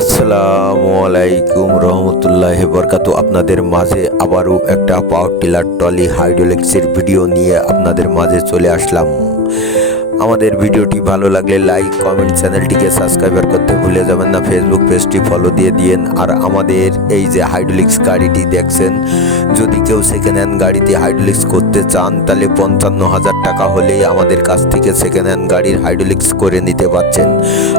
আসসালামু আলাইকুম রহমতুল্লাহি বরকাতু। আপনাদের মাঝে আবারও একটা পাওয়ার টিলার ট্রলি হাইড্রোলিক্সের ভিডিও নিয়ে আপনাদের মাঝে চলে আসলাম। আমাদের ভিডিওটি ভালো লাগলে লাইক কমেন্ট, চ্যানেলটিকে সাবস্ক্রাইবার করতে ভুলে যাবেন না। ফেসবুক পেজটি ফলো দিয়ে দিয়েন। আর আমাদের এই যে হাইড্রোলিক্স গাড়িটি দেখছেন, যদি কেউ সেকেন্ড হ্যান্ড গাড়িতে হাইড্রোলিক্স করতে চান তাহলে 55,000 টাকা হলেই আমাদের কাছ থেকে সেকেন্ড হ্যান্ড গাড়ির হাইড্রোলিক্স করে নিতে পারছেন।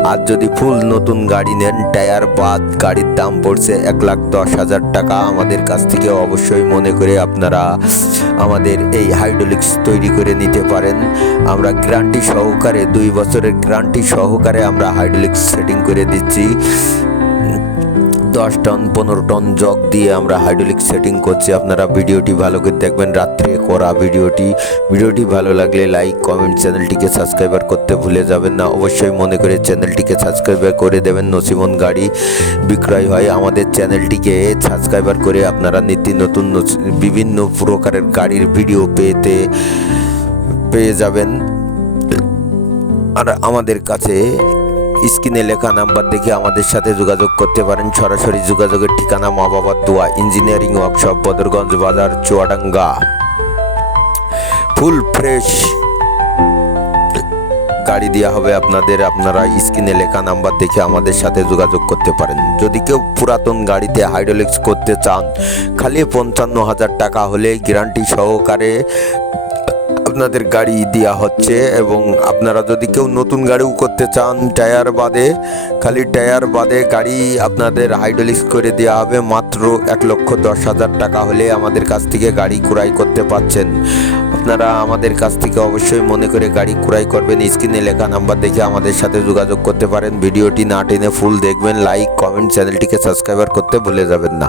আর যদি ফুল নতুন গাড়ি নেন, টায়ার বাদ গাড়ির দাম পড়ছে 1,10,000 টাকা। আমাদের কাছ থেকে অবশ্যই মনে করে আপনারা আমাদের এই হাইড্রোলিক্স তৈরি করে নিতে পারেন। আমরা গ্যারান্টি সহকারে 2 বছরের গ্যারান্টি সহকারে আমরা হাইড্রোলিক্স সেটিং করে দিচ্ছি। 10 টন 15 টন জগ দিয়ে আমরা হাইড্রোলিক্স সেটিং করছি। আপনারা ভিডিওটি ভালো করে দেখবেন, রাত্রে করা ভিডিওটি ভালো লাগলে লাইক কমেন্ট, চ্যানেলটিকে সাবস্ক্রাইবার করতে ভুলে যাবেন না। অবশ্যই মনে করে চ্যানেলটিকে সাবস্ক্রাইবার করে দেবেন। নসিবন গাড়ি বিক্রয় হয়, আমাদের চ্যানেলটিকে সাবস্ক্রাইবার করে আপনারা নিত্য নতুন বিভিন্ন প্রকারের গাড়ির ভিডিও পেয়ে যাবেন। আর আমাদের কাছে স্ক্রিনে লেখা নাম্বার দেখে আমাদের সাথে যোগাযোগ করতে পারেন। সরাসরি যোগাযোগের ঠিকানা মা বাবার দোয়া ইঞ্জিনিয়ারিং ওয়ার্কশপ, বদরগঞ্জ বাজার, চুয়াডাঙ্গা। ফুল ফ্রেশ গাড়ি দেওয়া হবে আপনাদের। আপনারা স্ক্রিনে লেখা নাম্বার দেখে আমাদের সাথে যোগাযোগ করতে পারেন। যদি কেউ পুরাতন গাড়িতে হাইড্রোলিক্স করতে চান, খালি 55,000 টাকা হলে গ্যারান্টি সহকারে আপনাদের গাড়ি দেওয়া হচ্ছে। এবং আপনারা যদি কেউ নতুন গাড়িও করতে চান, খালি টায়ার বাদে গাড়ি আপনাদের হাইড্রোলিক্স করে দেওয়া হবে মাত্র 1,10,000 টাকা হলে আমাদের কাছ থেকে গাড়ি ক্রয় করতে পারছেন। আপনারা আমাদের কাছ থেকে অবশ্যই মনে করে গাড়ি ক্রয় করবেন। স্ক্রিনে লেখা নাম্বার দেখে আমাদের সাথে যোগাযোগ করতে পারেন। ভিডিওটি না টেনে ফুল দেখবেন, লাইক কমেন্ট, চ্যানেলটিকে সাবস্ক্রাইবার করতে ভুলে যাবেন না।